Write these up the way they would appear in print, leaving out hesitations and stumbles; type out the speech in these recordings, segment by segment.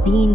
3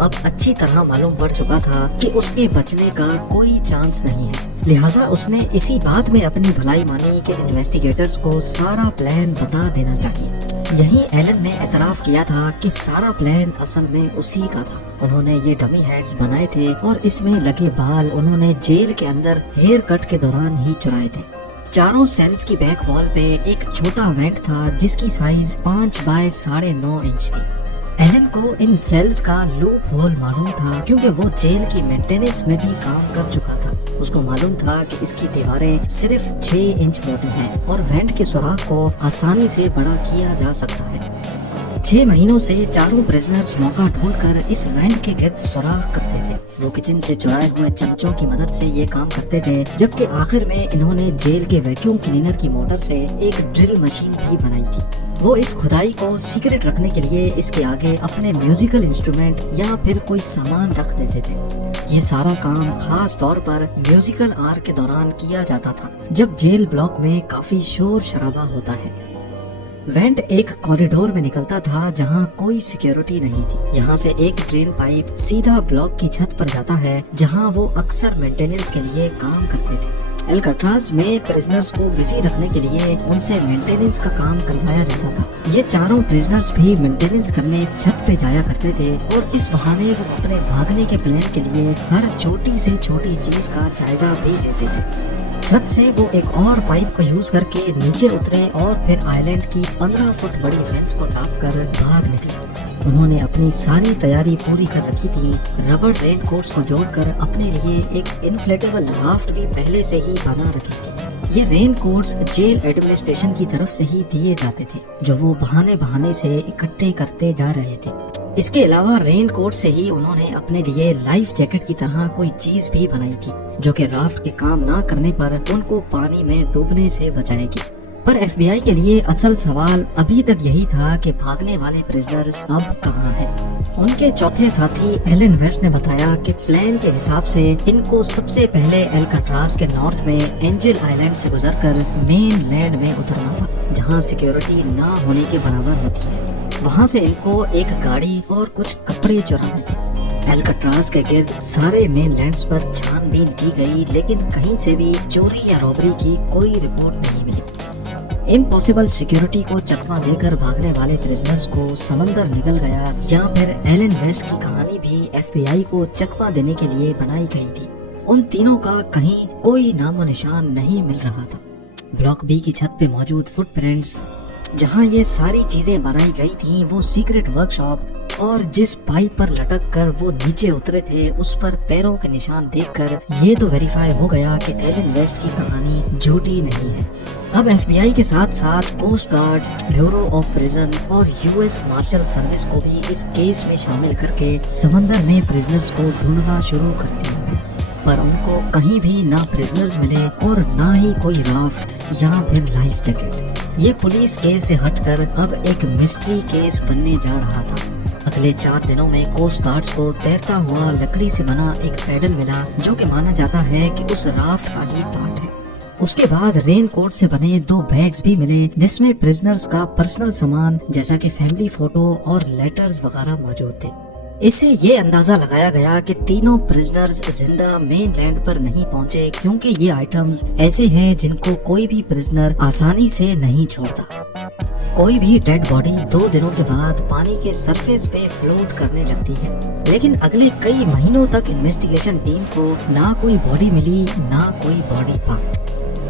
اب اچھی طرح معلوم پڑ چکا تھا کہ اس کے بچنے کا کوئی چانس نہیں ہے، لہٰذا اس نے اسی بات میں اپنی بھلائی مانی کہ انویسٹیگیٹرز کو سارا پلان بتا دینا چاہیے۔ یہی ایلن نے اعتراف کیا تھا کہ سارا پلان اصل میں اسی کا تھا۔ انہوں نے یہ ڈمی ہیڈز بنائے تھے اور اس میں لگے بال انہوں نے جیل کے اندر ہیئر کٹ کے دوران ہی چرائے تھے۔ چاروں سیلز کی بیک وال پہ ایک چھوٹا وینٹ تھا جس کی سائز 5 بائی 9.5 انچ تھی۔ ایلن کو ان سیلز کا لوپ ہول معلوم تھا کیونکہ وہ جیل کی مینٹیننس میں بھی کام کر چکا تھا۔ اس کو معلوم تھا کہ اس کی دیواریں صرف 6 انچ موٹی ہیں اور وینٹ کے سوراخ کو آسانی سے بڑا کیا جا سکتا ہے۔ 6 مہینوں سے چاروں پریزنرز موقع ڈھونڈ کر اس وینٹ کے گرد سوراخ کرتے تھے۔ وہ کچن سے چرائے ہوئے چمچوں کی مدد سے یہ کام کرتے تھے، جبکہ آخر میں انہوں نے جیل کے ویکیوم کلینر کی موٹر سے ایک ڈرل مشین بھی بنائی تھی۔ وہ اس کھدائی کو سیکرٹ رکھنے کے لیے اس کے آگے اپنے میوزیکل انسٹرومنٹ یا پھر کوئی سامان رکھ دیتے تھے۔ یہ سارا کام خاص طور پر میوزیکل آر کے دوران کیا جاتا تھا جب جیل بلاک میں کافی شور شرابہ ہوتا ہے۔ وینٹ ایک کوریڈور میں نکلتا تھا جہاں کوئی سیکیورٹی نہیں تھی۔ یہاں سے ایک ڈرین پائپ سیدھا بلاک کی چھت پر جاتا ہے جہاں وہ اکثر مینٹیننس کے لیے کام کرتے تھے۔ الکٹراز میں پریزنرز کو بزی رکھنے کے لیے ان سے مینٹیننس کا کام کروایا جاتا تھا۔ یہ چاروں پریزنرز بھی مینٹیننس کرنے چھت پہ جایا کرتے تھے اور اس بہانے وہ اپنے بھاگنے کے پلان کے لیے ہر چھوٹی سے چھوٹی چیز کا جائزہ بھی لیتے تھے۔ چھت سے وہ ایک اور پائپ کو یوز کر کے نیچے اترے اور پھر آئیلینڈ کی 15 فٹ بڑی فینس کو ٹاپ کر بھاگ نکلے۔ انہوں نے اپنی ساری تیاری پوری کر رکھی تھی۔ ربڑ رین کوٹس کو جوڑ کر اپنے لیے ایک انفلیٹیبل رافٹ بھی پہلے سے ہی بنا رکھی تھی۔ یہ رین کوٹس جیل ایڈمنسٹریشن کی طرف سے ہی دیے جاتے تھے جو وہ بہانے سے اکٹھے کرتے جا رہے تھے۔ اس کے علاوہ رین کوٹ سے ہی انہوں نے اپنے لیے لائف جیکٹ کی طرح کوئی چیز بھی بنائی تھی جو کہ رافٹ کے کام نہ کرنے پر ان کو پانی میں ڈوبنے سے بچائے گی۔ پر ایف بی آئی کے لیے اصل سوال ابھی تک یہی تھا کہ بھاگنے والے پریزنرز اب کہاں ہیں۔ ان کے چوتھے ساتھی ایلن ویسٹ نے بتایا کہ پلان کے حساب سے ان کو سب سے پہلے الکٹراز کے نارتھ میں اینجل آئیلینڈ سے گزر کر مین لینڈ میں اترنا تھا جہاں سیکیورٹی نہ ہونے کے برابر ہوتی ہے۔ وہاں سے ان کو ایک گاڑی اور کچھ کپڑے چرانے تھے۔ الکٹراز کے گرد سارے مین لینڈز پر چھان بین کی گئی لیکن کہیں سے بھی چوری یا رابری کی کوئی رپورٹ نہیں ملی۔ امپاسبل سیکیورٹی کو چکما دے کر بھاگنے والے پریزنرز کو سمندر نکل گیا یا پھر ایلن ویسٹ کی کہانی بھی ایف بی آئی کو چکما دینے کے لیے بنائی گئی تھی۔ ان تینوں کا کہیں کوئی نام و نشان نہیں مل رہا تھا۔ بلاک بی کی چھت پہ موجود فٹ پرنٹس جہاں یہ ساری چیزیں بنائی گئی تھیں وہ سیکرٹ ورک شاپ اور جس پائپ پر لٹک کر وہ نیچے اترے تھے اس پر پیروں کے نشان دیکھ کر یہ تو ویریفائی ہو گیا کہ ایلن ویسٹ کی کہانی جھوٹی نہیں ہے۔ اب ایف بی آئی کے ساتھ ساتھ coast guards, bureau of prison اور یو ایس مارشل سروس کو بھی اس کیس میں شامل کر کے سمندر میں پریزنرز کو ڈھونڈنا شروع کر دیا ہے، پر ان کو کہیں بھی نہ پریزنرز ملے اور نہ ہی کوئی رافٹ یا پھر لائف جیکٹ۔ یہ پولیس کیس سے ہٹ کر اب ایک مسٹری کیس بننے جا رہا تھا۔ اگلے 4 دنوں میں کوسٹ گارڈز کو تیرتا ہوا لکڑی سے بنا ایک پیڈل ملا جو کہ مانا جاتا ہے کہ اس رافٹ کا ہی پارٹ ہے۔ اس کے بعد رین کوٹ سے بنے 2 بیگز بھی ملے جس میں پریزنرز کا پرسنل سامان جیسا کہ فیملی فوٹو اور لیٹرز وغیرہ موجود تھے۔ اس سے یہ اندازہ لگایا گیا کہ تینوں پریزنرز زندہ مین لینڈ پر نہیں پہنچے کیونکہ یہ آئٹمز ایسے ہیں جن کو کوئی بھی پریزنر آسانی سے نہیں چھوڑتا۔ کوئی بھی ڈیڈ باڈی 2 دنوں کے بعد پانی کے سرفیس پہ فلوٹ کرنے لگتی ہے، لیکن اگلے کئی مہینوں تک انویسٹیگیشن ٹیم کو نہ کوئی باڈی ملی نہ کوئی باڈی پارٹ۔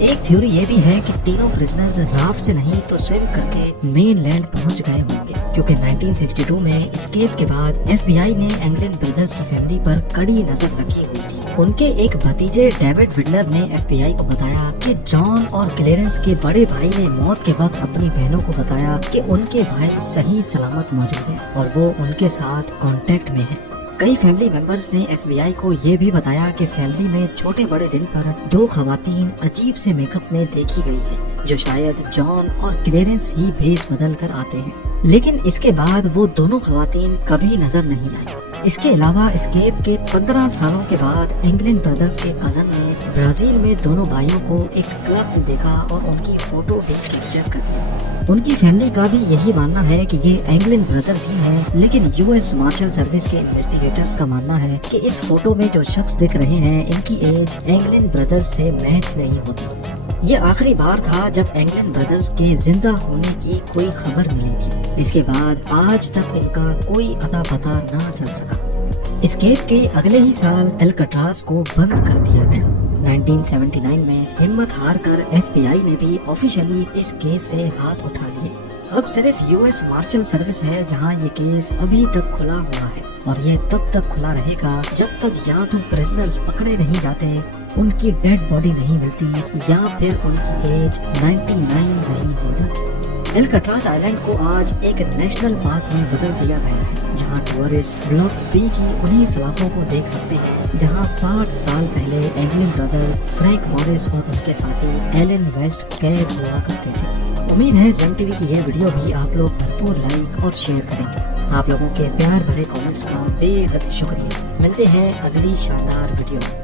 ایک تھیوری یہ بھی ہے کہ تینوں پریزنرز رافٹ سے نہیں تو سوئم کر کے مین لینڈ پہنچ گئے ہوں گے، کیونکہ 1962 میں اسکیپ کے بعد ایف بی آئی نے انگلینڈ بردرز کی فیملی پر کڑی نظر رکھی ہوئی تھی۔ ان کے ایک بھتیجے ڈیوڈ وڈنر نے ایف بی آئی کو بتایا کہ جان اور کلیرنس کے بڑے بھائی نے موت کے وقت اپنی بہنوں کو بتایا کہ ان کے بھائی صحیح سلامت موجود ہیں اور وہ ان کے ساتھ کانٹیکٹ میں ہیں۔ کئی فیملی ممبرز نے ایف بی آئی کو یہ بھی بتایا کہ فیملی میں چھوٹے بڑے دن پر 2 خواتین عجیب سے میک اپ میں دیکھی گئی ہیں جو شاید جان اور کلیرنس ہی بھیس بدل کر آتے ہیں۔ لیکن اس کے بعد وہ دونوں خواتین کبھی نظر نہیں آئیں۔ اس کے علاوہ اسکیپ کے 15 سالوں کے بعد اینگلن بردرز کے کزن نے برازیل میں دونوں بھائیوں کو ایک کلب میں دیکھا اور ان کی فوٹو بھی کیپچر کر لیا۔ ان کی فیملی کا بھی یہی ماننا ہے کہ یہ اینگلن بردرز ہی ہیں، لیکن یو ایس مارشل سروس کے انویسٹیگیٹرز کا ماننا ہے کہ اس فوٹو میں جو شخص دکھ رہے ہیں ان کی ایج اینگلن بردرز سے میچ نہیں ہوتی۔ یہ آخری بار تھا جب اینگلن بردرز کے زندہ ہونے کی کوئی خبر ملی تھی۔ اس کے بعد آج تک ان کا کوئی اتا پتہ نہ چل سکا۔ اسکیپ کے اگلے ہی سال الکٹراز کو بند کر دیا گیا۔ 1979 میں ہمت ہار کر ایف بی آئی نے بھی آفیشلی اس کیس سے ہاتھ اٹھا لیے۔ اب صرف یو ایس مارشل سروس ہے جہاں یہ کیس ابھی تک کھلا ہوا ہے، اور یہ تب تک کھلا رہے گا جب تک یا تو پرزنرز پکڑے نہیں جاتے، ان کی ڈیڈ باڈی نہیں ملتی، یا پھر ان کی ایج 99 نہیں ہو جاتی۔ الکٹراز آئلینڈ کو آج ایک نیشنل پارک میں بدل دیا گیا ہے، جہاں ٹورسٹ بلاک بی کی انہی سلاخوں کو دیکھ سکتے ہیں جہاں 60 سال پہلے اینگلن بردرز، فرینک مورس اور ان کے ساتھی ایلن ویسٹ قید ہوا کرتے تھے۔ امید ہے زیم ٹی وی کی یہ ویڈیو بھی آپ لوگ بھرپور لائک اور شیئر کریں گے۔ آپ لوگوں کے پیار بھرے کامنٹس کا بے حد شکریہ۔ ملتے ہیں اگلی شاندار ویڈیو میں۔